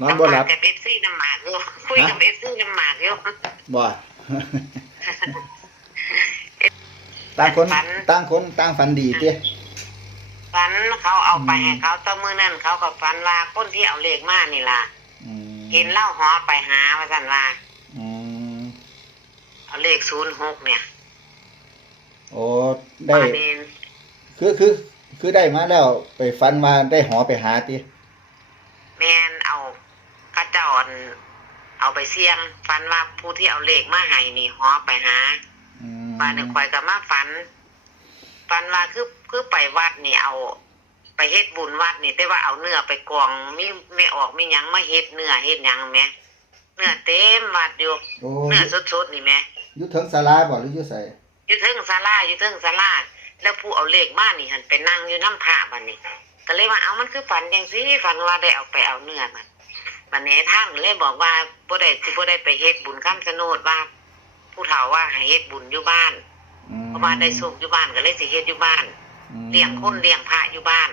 นอนบ่หลับกับเอฟซีน้ำหมากอยู่คุยกับเอฟซีน้ำหมากอยู่บ่ต่างคนฝันต่างคนต่างฝันดีเตี้ยฝันเขาเอาไปอืมให้เขาต่อมือนั่นเขากับฝันว่าคนที่เอาเลขมานี่ล่ะอืมเห็นเล่าหอไปหาว่าสันว่าอืมเอาเลขศูนย์หกเนี่ยโอ้ได้มาเนนคือคือ คือได้มาแล้วไปฝันมาได้หอไปหาติแมนเอา กระจอนเอาไปเสี่ยงฝันว่าผู้ที่เอาเลขมาให้นี่หอไปหาอืมว่าเนี่ยคอยกับมาฝันฝันว่าคือคือไปวัดนี่เอา ไปเฮ็ดบุญวัดนี่แต่ว่าเอาเนื้อไปกองมีไม่ออกมีหยังมาเฮ็ดเนื้อเฮ็ดหยังแหม่เนื้อเต็มวัดอยู่โอ้เนื้อสดๆนี่แหม่อยู่เถิงศาลาบ่หรืออยู่ไสอยู่เทึงศาลาอยู่เทึงศาลาแล้วผู้เอาเลขมานี่หันไปนั่งอยู่น้ำพระบัดนี้ก็เลยว่าเอามันคือฝันจังซี่ฝันว่าได้เอาไปเอาเนื้อมัน บัดนี้ทางเลยบอกว่าบ่ได้สิบ่ได้ไปเฮ็ดบุญข้ามชะโนดว่า ผู้เฒ่าว่าให้เฮ็ดบุญอยู่บ้านอืมเพราะว่าได้สุขอยู่บ้านก็เลยสิเฮ็ดอยู่บ้านอืมเลี้ยงคนเลี้ยงพระอยู่บ้าน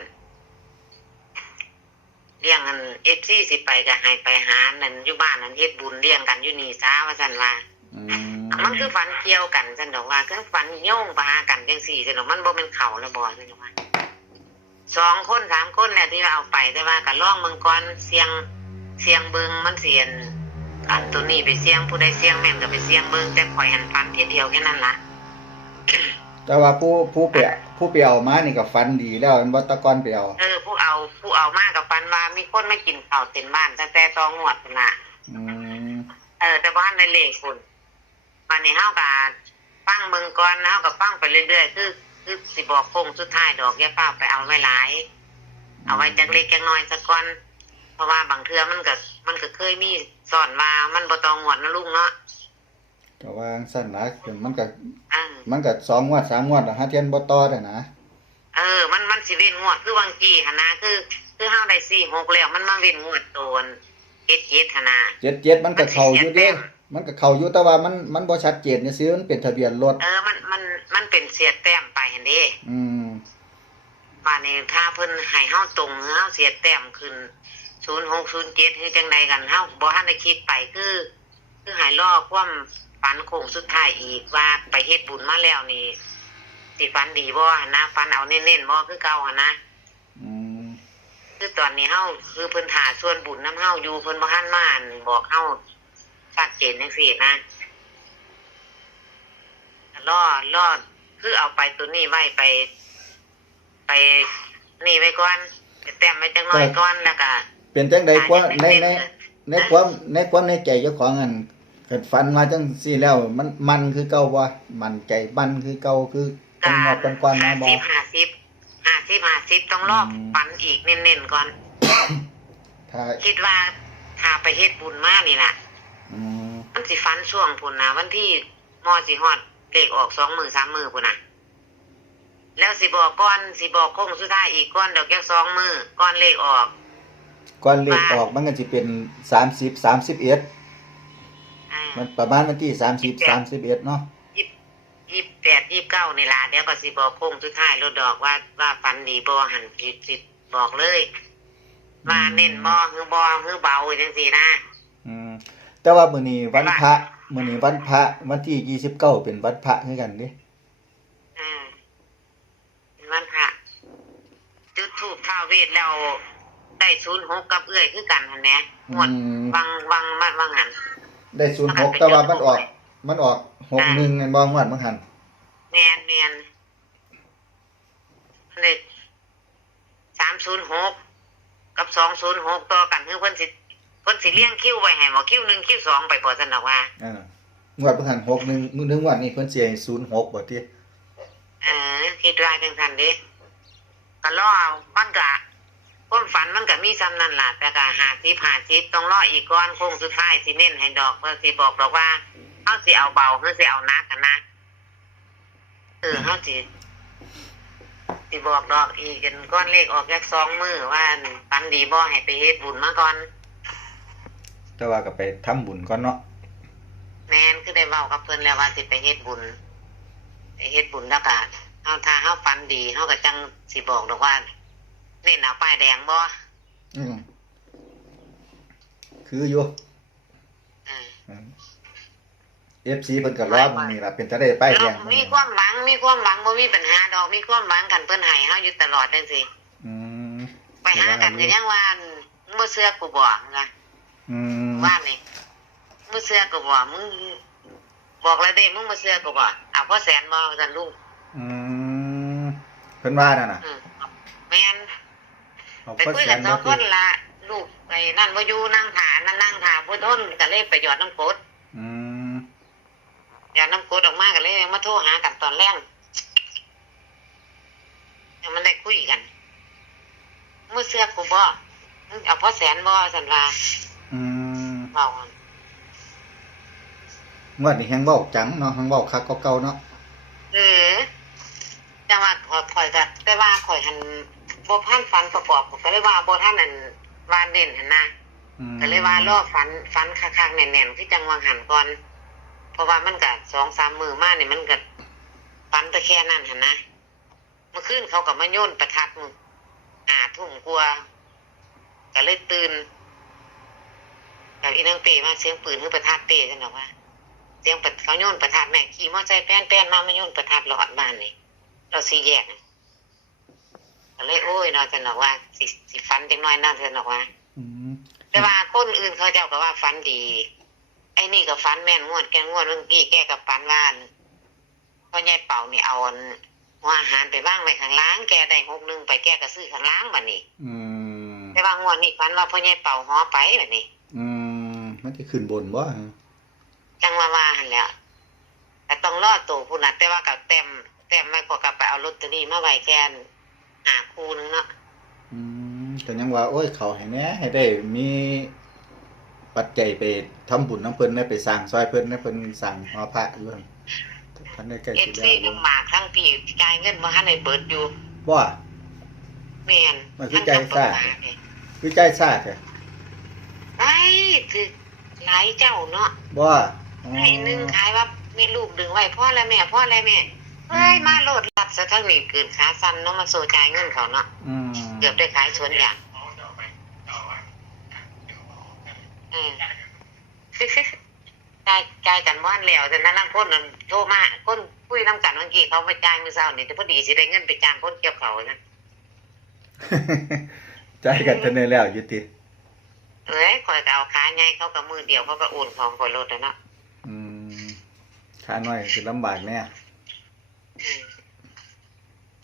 เลี้ยงอันเอฟซีสิไปก็ให้ไปหานั่นอยู่บ้านนั่นเฮ็ดบุญเลี้ยงกันอยู่นี่ซาว่าซั่นว่าอืมมันคือฝันเกี่ยวกันซั่นดอกว่าคือฝันโยงไปหากันจังซี่ซั่นดอกมันบ่เป็นเขาแล้วบ่ซั่นดอกว่าสองคนสามคนแหละที่ว่าเอาไปแต่ว่าก็ลองเมืองก่อนเสียง เสียงเบิงมันเสียนอันตัวนี้ไปเสียงผู้ใดเสียงแม่นก็ไปเสียงเบิงแต่ข่อยหันฝันเทียเดียวแค่นั้นล่ะแต่ว่าผู้ผู้เปียผู้เปียวมานี่ก็ฝันดีแล้วอันบ่ตะกอนเปียวเออผู้เอาผู้เอามากกับฟันว่ามีคนมากินข้าวเต็มบ้านตั้งแต่ตองวดพุ่นน่ะอืมเออ แต่บ้านในเลขคุณวันนี้เฮากับฟังเบิ่งก่อนเฮากับฟังไปเรื่อยๆคือคือสิบอกโค้งสุดท้ายดอกอย่าเฝ้าไปเอาไว้หลาย เอาไว้จักเล็กจักน้อยสักก่อน เพราะว่าบางเทื่อมันก็มันก็เคยมีสอนว่ามันบ่ตองวดนะลุงเนาะก็ว่าสั้นนะมันก็เออมันก็สองงวดสามงวดแล้วหาเทียนบ่ต่อได้นะเออ มันมันสิเว้นงวดคือวังกี้หั่นนะคือ คือเฮาได้4 6แล้วมันมาเว้นงวดโตนเจ็ดเจ็ดหั่นนะเจ็ดเจ็ดมันก็เข้าอยู่เด้มันก็เข้าอยู่แต่ว่ามันมันบ่ชัดเจนนี่ซื้อมันเป็นทะเบียนรถเออมันมันมันเป็นเสียแต้มไปเห็นดิอืมป่านนี้ถ้าเพิ่นให้เฮาตรงเฮาเสียแต้มขึ้น ศูนย์หกศูนย์เจ็ดคือจังใดกันเฮาบ่ทันได้คิดไปคือ คือให้รอความฝันโค้งสุดท้ายอีกว่าไปเฮ็ดบุญมาแล้วนี่สิฝันดีบ่หั่นนะฝันเอาเน้นๆบ่คือเก่าหั่นนะอืมคือตอนนี้เฮาคือเพิ่นหาส่วนบุญนํเฮาอยู่เพิ่นบ่ทันมาอั่นบอกเฮาชัดเจนจังซี่นะรอรอคือเอาไปตัวนี้ไว้ไป ไปนี่ไว้ก่อนไปแต้มไว้จังน้อยก่อนแล้วก็ เป็นจังใดกว่าในในหาในความในความในใจเจ้าของอันเกิดฝันมาจังซี่แล้ว มันมันคือเก่าบ่มันใจบันคือเก่าคือจังหวดก่อนๆมาบ่ห้าสิบห้าสิบห้าสิบห้าสิบต้องรอบอืมปันอีกเน้นๆก่อนถ้าคิดว่าถ้าไปเฮ็ดบุญมานี่ล่ะอืมมันสิฟันช่วงพุ่นนะวันที่มอสิฮอดเลขออกสองมือสามมือพุ่นนะแล้วสิบอกก้อนสิบอกโค้งสุดท้ายอีกก้อนเดี๋ยวแค่สองมือก้อนเลขออก ก่อนเลขออกมันก็สิเป็น30 31อ่ามันประมาณวันที่30 31เนาะยี่สิบแปดยี่สิบเก้านี่ล่ะเดี๋ยวก็สิบอกโค้งสุดท้ายรถดอกว่าว่าฟันดีบ่หันสิสิบอกเลยว่าเน้นบ่ฮือบ่ฮือเบาจังซี่นะ อืมแต่ว่ามื้อนี้วันพระมื้อนี้วันพระวันที่29เป็นวันพระคือกันเด้อ่าเป็นวันพระจุดทูบท้าวเวทแล้ว ได้ศูนย์หกกับเอื้อยคือกันหันแหนะหมดอืมวังวังวังวังหันได้06แต่ว่ามันออก มันออก61แม่นบ่งวดมันหันแมนแมนเลขสามศูนย์หกกับสองศูนย์หกต่อกันคือเพิ่นสิเพิ่นสิเลี้ยงคิวไว้ให้บ่คิวหนึ่งคิวสองไปบ่ซั่นดอกว่าอ่างวดมันหัน61มื้อนึงวันนี้เพิ่นสิให้06บ่ติเออคิดว่าจังซั่นเด้ก็รอเอามันก็ ความฝันมันก็มีซ้ำนั่นล่ะแต่ก็หาสิบหาสิบต้องรออีกก่อนโค้งสุดท้ายสิเน้นให้ดอกเพื่อสิบอกดอกว่าเฮาสิเอาเบาเฮาสิเอาหนักกันนะเออเฮาสิสิบอกดอกอีกกันก้อนเลขออกแค่สองมือว่าฝันดีบ่ให้ไปเฮ็ดบุญมาก่อน แต่ว่าก็ไปทำบุญก่อนเนาะแม่นคือได้เว้ากับเพิ่นแล้วว่าสิไปเฮ็ดบุญไปเฮ็ดบุญแล้วก็เฮาถ้าเฮาฝันดีเฮาก็จังสิบอกดอกว่า เน้นเอาป้ายแดงบ่อืมคืออยู่อืมเอฟซีเพิ่นก็รอมันนี่ล่ะเป็นจะได้ป้ายแดงเรามีความหวังมีความหวังบ่มีปัญหาดอกมีความหวังกันเพิ่นให้เฮาอยู่ตลอดจังซี่อืมไปหากันก็ยังว่ามึงบ่เชื่อกูบ่นะอืมว่านี่มึงเชื่อกูบ่มึงบอกแล้วเด้มึงบ่เชื่อกูบ่เอาพ่อแสนบ่ซั่นลุงอืมเพิ่นว่านั่นน่ะอืมแม่นเอา ไปพ่อคุยแสกันนสบ่องคตินละลูกไอ้นั่นบ่อยู่นั่งถานั่นนั่งถาบ่ทนก็เลยไปหยอดน้ำกรดอืมหยอดน้ำกรดออกมาก็เลยมาโทรหากันตอนแรกยังมันได้คุยกันมึงเชื่อกูบ่มึงเอาพ่อแสนบ่ซั่นว่าอืมเว้ากันงวดนี้แฮงเว้าจังเนาะแฮงเว้าคักกว่าเก่าเนาะเออแต่ว่าข่อยข่อยก็แต่ว่าข่อยหัน บ่พันฟันประกอบก็เลยว่าบ่ท่านนั่นว่าเน้นหั่นนะอืมก็เลยว่ารอฟันฟันคักๆแน่นๆที่จังหวังหันก่อน เพราะว่ามันก็สองสามมือมานี่มันก็ฟันแต่แค่นั้นหั่นนะเมื่อคืนเขาก็มาโยนประทัดมึงหาทุ่มกลัวาก็เลยตื่นกับอีนางเปมาเสียงปืนคือประทัดเปจังหรอกว่าเสียงประเขาโยนประทัดแม่ขี่มอเตอร์ไซค์แป้นแป้นมามาโยนประทัดหลอดบ้านนี่เราสีแยกน่ะ ก็เลยโอ้ยเนาะจังหรอกว่าสิสิฟันจังน้อยน่าจังหรอกว่า อืมแต่ว่าคนอื่นเขาเจ้าก็ว่าฟันดี ไอ้นี่ก็ฟันแม่นงวดแกงวดเมื่อกี้แกกับฟันว่านพ่อใหญ่เป่านี่เอาอันหัวอาหารไปว่างไว้ข้างล่างแกได้หกหนึ่งไปแกก็ซื้อข้างล่างบัดนี้ อืมแต่ว่างวดนี้ฟันว่าพ่อใหญ่เป่าหอไปบัดนี้ อืมมันสิขึ้นบนบ่จังว่าว่าหันแหล้วแต่ต้องรอดตัวผู้นั้นแต่ว่ากับเต็มเต็มไม่พอกลับไปเอาลอตเตอรี่มาไว้แกน หาคู่นึงเนาะอืมก็ยังว่า โอ้ยเขาให้แหน่ให้ได้มีปัจจัยไปทำบุญน้ำเพิ่นได้ไปสร้างซอยเพิ่นได้เพิ่นสร้างหอพระอยู่นั่นท่านได้ใกล้เอสิฟแล้ซีวอทั้ยู่งหมากทั้งปีจ่ายเงินมาให้ในเบิดอยู่บ่ แม่นมันคือใจซ่ามันก็บ่เนี่ยคือใจซ่าแท้ไอ้ถือหลายเจ้าเนาะบ่อ๋อไอ้หนึ่งขายว่ามีลูกดึงไว้พ่อและแม่พ่อและแม่ เฮ้ยมาโลดรับซะทั้งนี้เกินขาสั้นเนาะมาโซจ่ายเงินเขาเนาะอืมเกือบได้ขายสวนอย่างเออจ่ายจ่ายกันว่านแล้วแต่นั้นลังคนนั้นโทรมาคนคุยน้ำกันเมื่อกี้เขาไปจ่ายมือเช้านี่แต่พอดีสิได้เงินไปจ้างคนเกี่ยวเขานะใจกันเท่านี้แล้วอยู่ติเอ้ยคอยก็เอาขาใหญ่เขากับมือเดียวเขาก็โอนของคอยรถแล้วเนาะอืมค่าน้อยคือลำบากแน่ อืม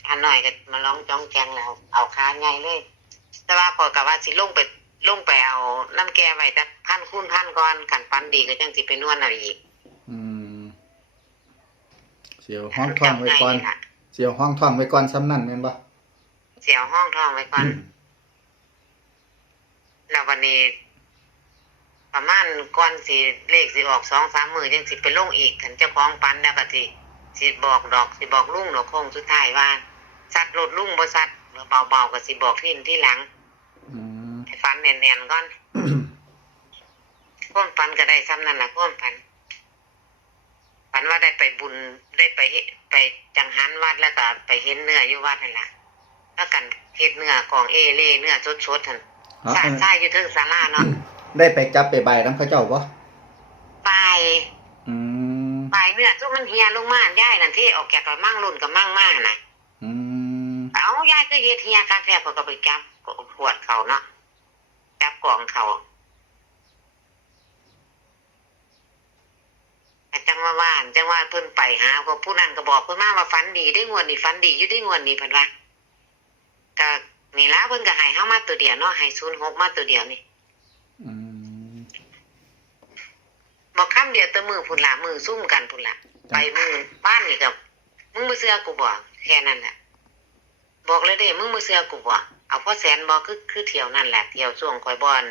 อันหน่อยก็มาร้องจ้องแจงแล้ว เอาขาใหญ่เลย แต่ว่าคอยกับว่าสิลงไปลงไปเอาน้ำแกไว้แต่พันคูณพันก่อนขันฟันดีก็จังสิไปนวดเอาอีกอืม เสียวห้องท่องไว้ก่อนจำง่ายเลยค่ะเสียวห้องท่องไว้ก่อนซ้ำนั่นแม่นบ่เสียวห้องทองไว้ก่อน แล้ววันนี้ ประมาณก่อนสิเลขสิออกสองสามมือยังสิไปลงอีกขันเจ้าของปันแล้วก็สิ สิบอกดอกสิบอกลุงดอกโคงสุดท้ายว่าสัตว์รถลุงบ่สัตว์เบาๆก็สิบอกที่ที่หลังอืมให้ฟันแน่นๆก่อนพ้นฟันก็ได้ซ้ำนั่นแหละพ้นฟันฟันว่าได้ไปบุญได้ไปเฮ็ดไปจังหันวัดแล้วก็ไปเห็นเนื้ออยู่วัดนั่นแหละแล้วกันเฮ็ดเนื้อกองเอเล่เนื้อสดๆท่านเอาสาดทรายอยู่เทึงศาลาเนาะได้ไปจับไปใบายน้ำเขาเจ้าบ่ไป อืมไปเนื้อทุกมันเฮียลงมาย่ายนั่นที่ออกแกกับมั่งรุ่นกับมั่งมากนะอืมเอาย่ายก็เฮ็ดเฮียคาแท้เขาก็ไปจับขวดเขาเนาะจับกล่องเขาแต่จังว่าว่านจังว่าเพิ่นไปหาก็ผู้นั้นก็บอกเพิ่นมาว่าฝันดีได้งวดนี่ฝันดีอยู่ได้งวดนี่เพิ่นว่าก็นี่ละเพิ่นก็ให้เฮามาตัวเดียวเนาะให้06มาตัวเดียวนี่ อืม บอกคำ เดียวแตะมือพุ่นละมือซุ่มกันพุ่นละไปมือบ้านนี่กับมึงมาเสือกูบอกแค่นั้นแหละบอกเลยเด้มึงมาเสือกูบอกเอาพ่อแสนบอกคือคือเที่ยวนั่นแหละเที่ยวช่วงคอยบอน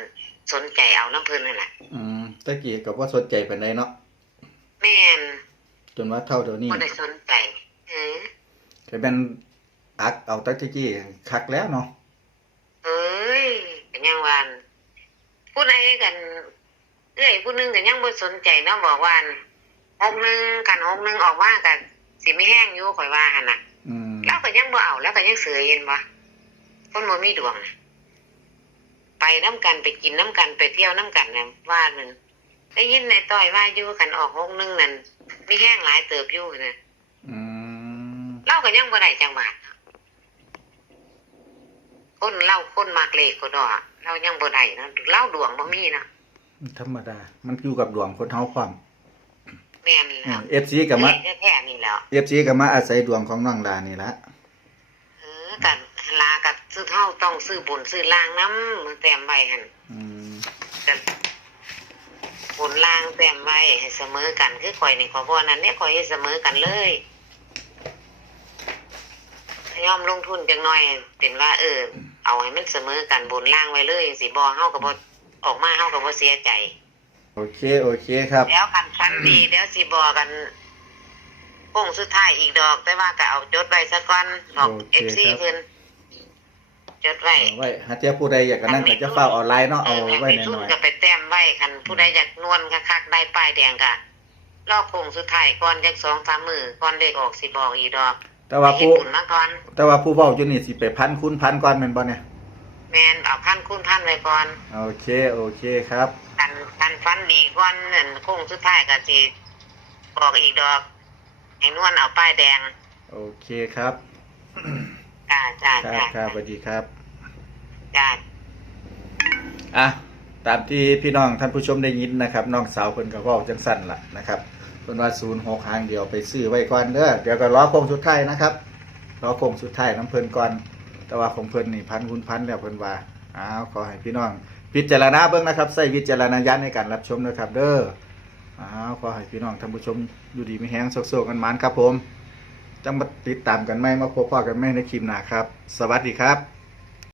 สนใจเอาน้ำเพิ่นนั่นแหละอืมตะกี้ก็บ่สนใจปานใดเนาะแม่นจนว่าเท่าเดี๋ยวนี้บ่ได้สนใจเออก็เป็นอักเอาแตะกี้คักแล้วเนาะเอ้ยเป็นยังวันพูดอะไรกัน เอ้ยผู้หนึงก็ยังบ่สนใจเนาะบอกว่าหกหนึ่งกันหกหนึ่งออกมากันสิไม่แห้งอยู่ข่อยว่าหั่นน่ะอืมแล้วก็ยังบ่เอาแล้วก็ยังเสือเย็นวะคนบ่มีดวงนะไปน้ำกันไปกินน้ำกันไปเที่ยวน้ำกันนะว่ามันได้ยินในต้อยว่าอยู่กันออกหกหนึงนั่นมีแห้งหลายเติบอยู่นะอืมเล่ากันยังบ่ได้จังหวัดคนเล่าคนมากเลขก็ดอกเรายังบ่ได้นะเล่าดวงบ่มีนะ ธรรมดา มันอยู่กับดวงคนเฮาความแม่นแล้วเอฟซีก็มาเลขแท้ๆนี่แหล้วเอฟซีก็มาอาศัยดวงของน้องดานี่ละเออกันลากับซื้อเท่าต้องซื้อบุญซื้อล่างน้ำมือแต้มไว้หั่นอืมกันบุญล่างแต้มไว้ให้เสมอกันคือข่อยนี่ขอบ่นั้นเนี่ยข่อยให้เสมอกันเลยยอมลงทุนจังน้อยเป็นว่าเออ เอาให้มันเสมอกันบนล่างไว้เลยสิบ่เฮาก็บ่ ออกมาเฮาก็บ่เสียใจโอเค โอเคครับ แล้วกันฟันดีเดี๋ยวสิบอกกันโค้งสุดท้ายอีกดอก แต่ว่าก็เอาจดไว้ซะก่อนบอกโอเค FC ครับ เพิ่นจดไว้เอาไว้หาเจ้าผู้ใดอยากกันนั่นก็จะเฝ้าออนไลน์เนาะเอาไว้หเออทุนน่อยก็ไปแต้มไว้คันผู้ใดอยากนวลคักๆได้ป้ายแดงก็รอบโค้งสุดท้ายก่อนจักสองสามมือก่อนเลขออกสิบอกอีกดอกๆแต่ว่าให้ผู้บุญมาก่อน แต่ว่าผู้เว้าอยู่นี่สิไปพันคูณพันก่อนแม่นบ่เนี่ย แมนเอาพันคูณพันไว้ก่อนโอเค โอเคครับกันกันฟันดีก่อนนั่นโค้งสุดท้ายก็สิบอกอีกดอกให้นวลเอาป้ายแดงโอเคครับจ้าจ้าครับจ้าครับสวัสดีครับ จ้า อะตามที่พี่น้องท่านผู้ชมได้ยินนะครับน้องสาวเพิ่นก็เว้าจังสั่นล่ะนะครับเพิ่นว่า06หางเดียวไปซื้อไว้ก่อนเด้อเดี๋ยวก็รอโค้งสุดท้ายนะครับรอโค้งสุดท้ายน้ำเพิ่นก่อน แต่ว่าของเพิ่นนี่พันคุณพันแล้วเพิ่นว่าอ้าวขอให้พี่น้องพิจารณาเบิ่งนะครับใส่วิจารณญาณในการรับชมนะครับเด้ออ้าวขอให้พี่น้องท่านผู้ชมอยู่ดีมีแห้งโซกๆกันมานครับผมจังมาติดตามกันไหมมาพบพ่อกันไหมในคลิปหน้าครับ สวัสดีครับ